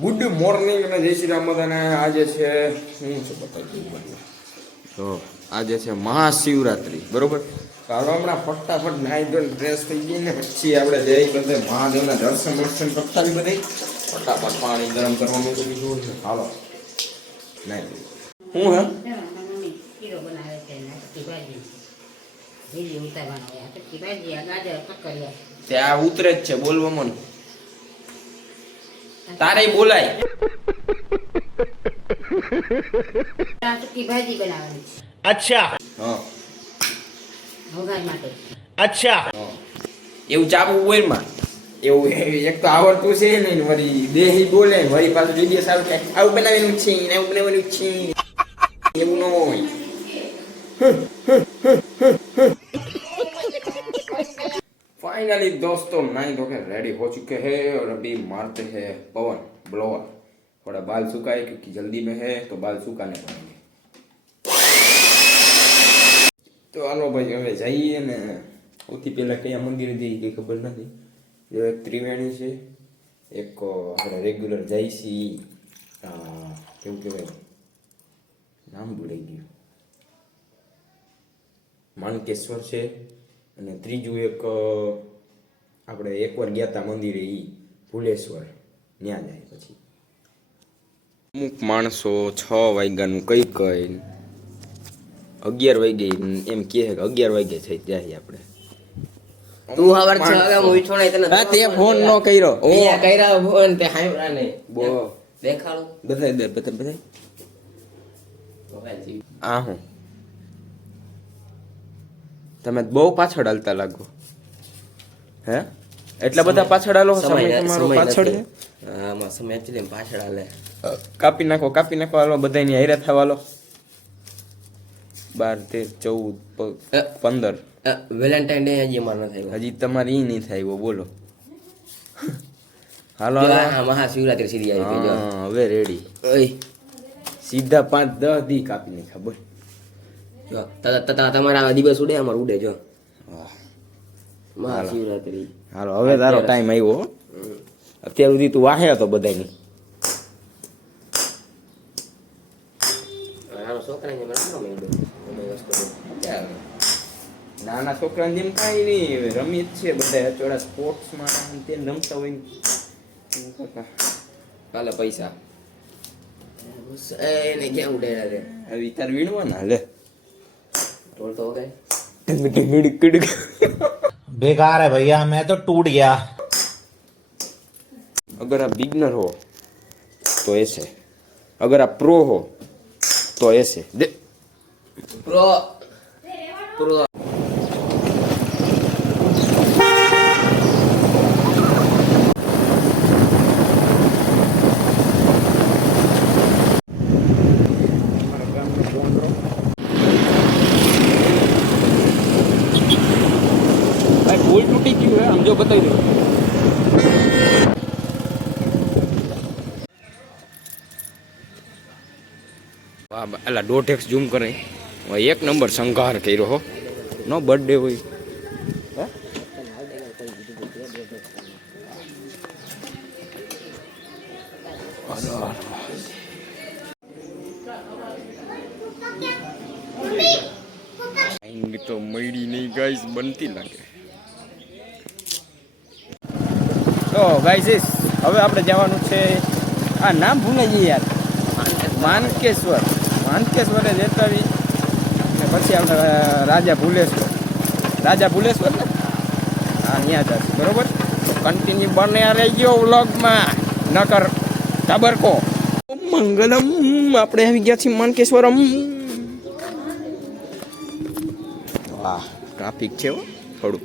Good morning અને જય શ્રી રામ બધાને. આજે છે શું છે બતાવી તો આજે છે મહાશિવરાત્રિ, બરોબર. તો હાલો હમણાં ફટાફટ નાઈ ધોઈને ફ્રેશ થઈ ગઈ ને પછી આપણે જઈ બધે મહાદેવના દર્શન કરતા બધે ફટાફટ પાણી ગરમ કરવાનું તો બીજું છે. હાલો નાઈ હું હે ત્યાં ઉતરે જ છે, બોલવા મને તારે બોલાય. ભાજી બનાવવાની છે. अच्छा હા વઘાર માટે. अच्छा એવું ચાપવું હોય માં એવું એક તો આવડતું છે ને વળી દેહી બોલે ને વળી પાછું વિડીયો સારું કે આવું બનાવેલું છે ને આવું બનાવેલું છે એવું ન હોય. फाइनली दोस्तों नाई धोके रेडी हो चुके हैं और अभी मारते हैं पवन ब्लोअर. थोड़ा बाल सुखाए क्योंकि जल्दी में है तो बाल सुखाने पड़ेंगे. તો હાલો ભાઈ હવે જઈએ ને. સૌથી પહેલા કયા મંદિરે જઈએ કઈ ખબર નથી. જો એક ત્રિવેણી છે, એક આપણે રેગ્યુલર જાય છીએ કેવું કહેવાય નામ ભૂલાઈ ગયું, માનકેશ્વર છે, અને ત્રીજું એક આપણે એકવાર ગયા તા મંદિરે ઈ ભુલેશ્વર, ત્યાં જાય. પછી અમુક માણસો 6 વાગ્યાનું કઈ 11 વાગે એમ કહે કે 11 વાગે થઈ જાય. આપણે તું હવાર છે હવે હું છોડાય તને. હા તે ફોન નો કર્યો. ઓ અહીંયા કર્યા ફોન તે હાઈરા ને બો દેખાડું બધાય આ હું તમે બહુ પાછળ હાલતા લાગો. હે એટલા બધા પાછળ હાલો? સમય તમારો પાછળ છે. આમાં સમય એકચુઅલી પાછળ હાલે. કાપી નાખો હાલો બધાની હાઈરા થવા હાલો. 12 13 14 15 વેલેન્ટાઇન ડે હજી અમાર ન થયો. હજી તમારે ઈ નહીં થાય બોલો. હાલો આ મહાશિવરાત્રી સીધી આવી ગઈ જો. હવે રેડી. ઓય સીધા 5-10 દી કાપી નહીં ખબર. જો તમારા દિવસ ઉડે અમાર ઉડે જો. મહાશિવરાત્રી. હાલો હવે તારો ટાઈમ આવ્યો. અત્યાર સુધી તું વાહે હતો બધાની. નાના છોકરા જેમ કઈ નહીં રમી જ છે બધા અચોડા સ્પોર્ટ્સમાં તે રમતા હોય કાલે પૈસા એને ક્યાં ઉડે રે હવે વિચાર વીણવાના લે ટોલ તો ઓકે. बेकार है भैया मैं तो टूट गया. अगर आप बिगनर हो तो ऐसे, अगर आप प्रो हो तो ऐसे दे. પ્રો भाई पुल टूटी क्यों है हम जो बताई दो. અલા 1.5x ઝૂમ કરે. એક નંબર સંઘાર કર્યો હો. નો બર્થડે હોય તો મળી નહીં ગાઈસ, બનતી લાગે. તો ગાઈસ હવે આપણે જવાનું છે, આ નામ ભૂલાઈ ગઈ યાર, માનકેશ્વરે જતા રહી અને પછી આપણે રાજા ભુલેશ્વર ને હા ત્યાં જશે, બરોબર. તો કન્ટિન્યુ બને રહી ગયો વ્લોગમાં, નકર તબરકો. મંગલમ આપણે આવી ગયા છીએ માનકેશ્વરમ. વાહ ટ્રાફિક છે હો થોડું.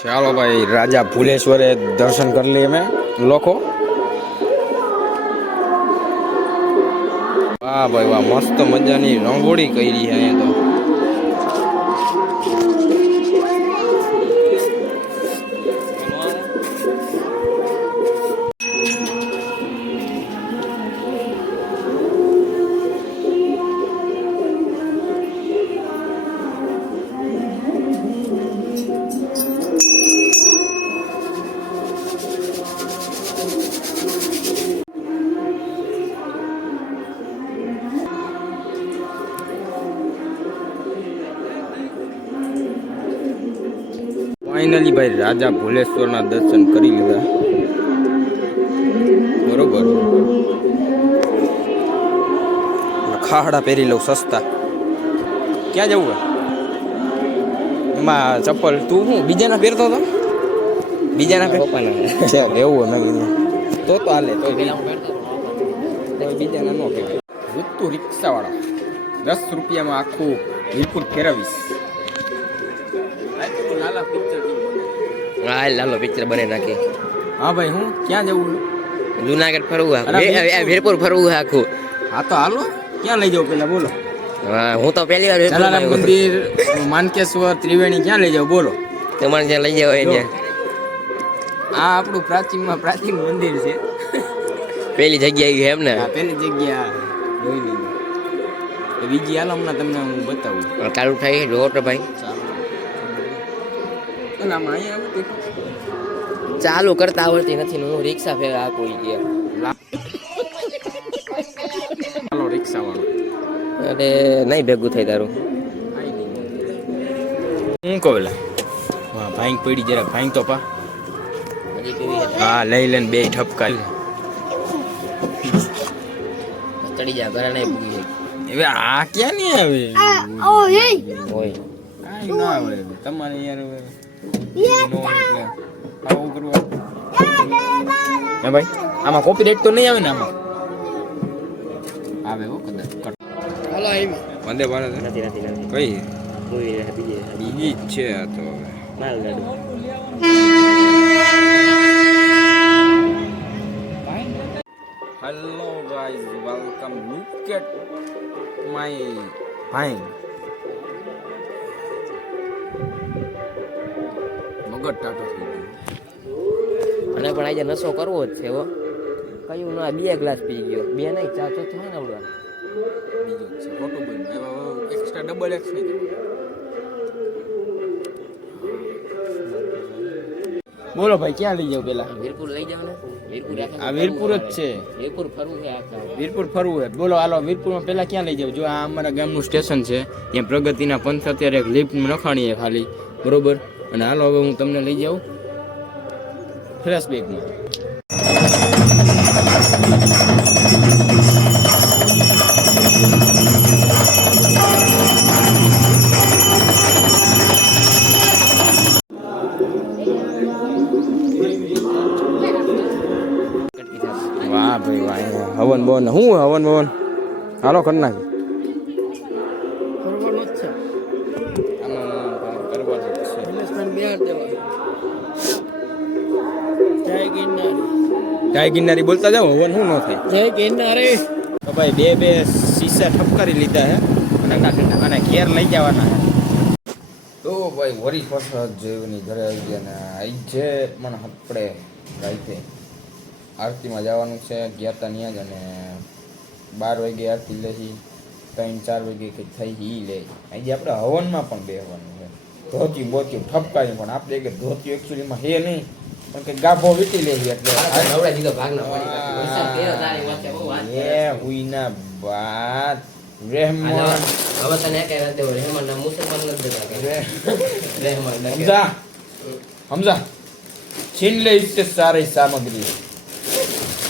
ચાલો ભાઈ રાજા ભુલેશ્વરે દર્શન કરી લઈએ અમે લોકો. વાહ ભાઈ વાહ, મસ્ત મજાની રંગોળી કરી છે અહીંયા તો. ફાઇનલી ભાઈ રાજા ભોલેશ્વરના દર્શન કરી લીધા બરોબર. ખાડા પહેરી લઉં સસ્તા. ક્યાં જવું હે એમાં ચપ્પલ તું શું બીજાના પહેરતો હતો? બીજાના પહેરવાના છે લેવું નહીં તો હાલે તો બીજાના ન કહેવાય. ઋતુ રિક્ષાવાળા 10 રૂપિયામાં આખું વીરપુર ફેરવીશ. હા લાલો પિક્ચર બને નાખી. હા ભાઈ હું ક્યાં જવું છે? જુનાગઢ ફરવું અરે, વીરપુર ફરવું છે આખું. હા તો હાલો ક્યાં લઈ જાવ પેલા બોલો. હા હું તો પહેલી વાર વીરપુરમાં જલારામ આવ્યો. મંદિર, માનકેશ્વર, ત્રિવેણી ક્યાં લઈ જાવ બોલો. તમારે જ્યાં લઈ જાવ હોય ત્યાં આ આપણું પ્રાચીનમાં પ્રાચીન મંદિર છે. પેલી જગ્યાએ ગઈ એમ ને. આ પેલી જગ્યા જોઈ લીધી. તો બીજી હાલ હમણાં તમને હું બતાવું. ચાલુ થાય જોવો તો ભાઈ. અને આમાં અહીંયા આવું દેખો. ચાલુ કરતા આવડતી નથી ને હું રિક્ષા ફેરા આપું ઈ કે. ચાલો રિક્ષાવાળો. અરે નહીં ભેગું થાય તારું. હું કહું લા હા ભાઈ પડી જરા ભાઈ તો પા. હા લઈ લઈને બે ઠપકા ચડી જા ઘરે નહીં ભૂગી જાય. હવે આ ક્યાં નહીં આવે હોય કાંઈ ના આવે તમારે યાર હવે નો એટલે આવું કરવું હે ભાઈ. આમાં કોપીરાઈટ તો નહીં આવે ને આમાં? આવે હો કદાચ હાલો આવી વંદે ભારત હે? નથી નથી નથી કઈ કોઈ બીજી બીજી જ છે આ તો હવે. માલ ગાડું hello guys welcome look at my ભાઈ મગજ ટાટો થઈ ગયો. અને પણ આજે નશો કરવો જ છે હો. કયું ના 2 ગ્લાસ પી ગયો 2 નહીં 4 તો થાય ને આવડા. બીજો જ છે ખોટું બોલ એક્સ્ટ્રા ડબલ એક્સ નહીં કરવાનું. બોલો ભાઈ ક્યાં લઈ જાવ પેલા? વીરપુર લઈ જાવ ને. વીરપુર આ વીરપુર જ છે. વીરપુર ફરવું છે આખા. વીરપુર ફરવું હોય બોલો હાલો. વીરપુરમાં પેલા ક્યાં લઈ જાવ? જો આ અમારા ગામનું સ્ટેશન છે ત્યાં પ્રગતિના પંથ અત્યારે એક લિફ્ટ નખાણીએ ખાલી બરોબર. અને હાલો હવે હું તમને લઈ જાઉં ફ્લેશબેકમાં. વાહ ભાઈ વાહ હવન બવન શું હવન બવન હાલો કરી નાખી. આમાં કરવાનું જ છે. જય ગિરનારી બોલતા જાઓ હવન શું ન થાય. જય ગિરનારી. તો ભાઈ બે શીશા ઠપકારી લીધા હે અને ઘેર લઈ જવાના હે. તો ભાઈ વરી પ્રસાદ જેવની ઘરે આવી ગયા ને આઈ છે મને આપણે રાઈતે આરતીમાં જવાનું છે. ગયા હતા ત્યાં જ અને 12 વાગે આરતી લેશી 3-4 વાગે કંઈક થઈ એ લે. આજે આપણે હવનમાં પણ બેસવાનું છે. ધોતી બોતી ઠપકારી પણ આપણે કે ધોતી એકચ્યુઅલીમાં હે નહીં પણ કે ગાભો વીટી લેવી એટલે નવડા દીધો ભાગના પડી વરસાદ તેરો તારી વચ્ચે બહુ વાત એ હુઈના બાત રહેમાન હવે તને કહે દેવો રહેમાન ના મુસલમાન નથી દેતા કે રહેમાન ના હમઝા હમઝા छीन ले इससे सारी सामग्री.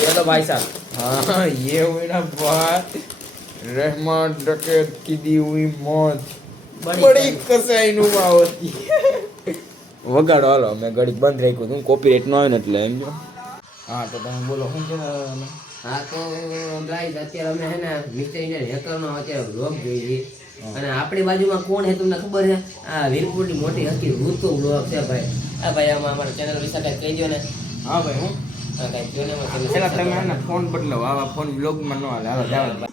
ये लो भाई साहब. हाँ ये हुई ना बात. रहमान डकैत की दी हुई मौत बड़ी कसाई नुमा होती. વગાડો હાલો મેં ઘડી બંધ રાખ્યું હતું કોપીરાઈટ ન આવે ને એટલે એમ જો. હા તો તમે બોલો શું કહેતા હતા? હા તો ગાઈસ અત્યારે અમે હે ને મિસ્ટર ઇન્ડિયન હેકરનો અત્યારે વ્લોગ જોઈએ અને આપણી બાજુમાં કોણ હે તમને ખબર છે? આ વીરપુરની મોટી હસ્તી ઋતુ વ્લોગ છે ભાઈ. આ ભાઈ આમાં અમારા ચેનલ વિશે કઈ કહી દો ને. હા ભાઈ હું કઈ કહો ને પેલા તમે આના ફોન બદલાવો આવા ફોન વ્લોગમાં ન હાલે. હાલો જાવ.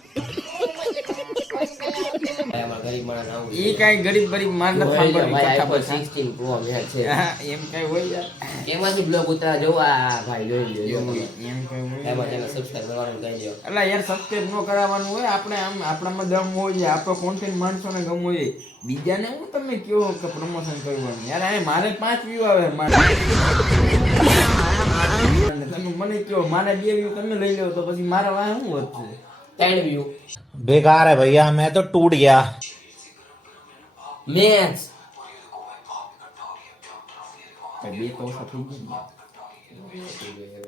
ગરીબ માણસ આવું ઈ કાઈ ગરીબ ગરીબ માર ન સાંભળવી ભાઈ કથા iPhone બથા. 16 Pro Max છે. હા એમ કઈ હોય યાર. કેમાંથી બ્લોગ ઉતારા જોવો આ ભાઈ જોઈ લ્યો એમ કઈ હોય એમાં ચેનલ સબસ્ક્રાઇબ કરવાનું કહી દો. એટલે યાર સબસ્ક્રાઇબ ન કરાવવાનું હોય. આપણે આમ આપણામાં દમ હોય આપણો કોન્ટેન્ટ માણસોને ગમવો હોય. બીજાને હું તમે કયો કે પ્રમોશન કરવાનું યાર. આ મારે 5 વ્યૂ આવે મારે તમે મને કયો મારે 2 વ્યૂ તમે લઈ લો તો પછી મારા વાહ શું વધશે? 3 વ્યૂ बेकार है भैया मैं तो टूट गया. મેક્સ બે તો ઓછા થઈ ગયા ને.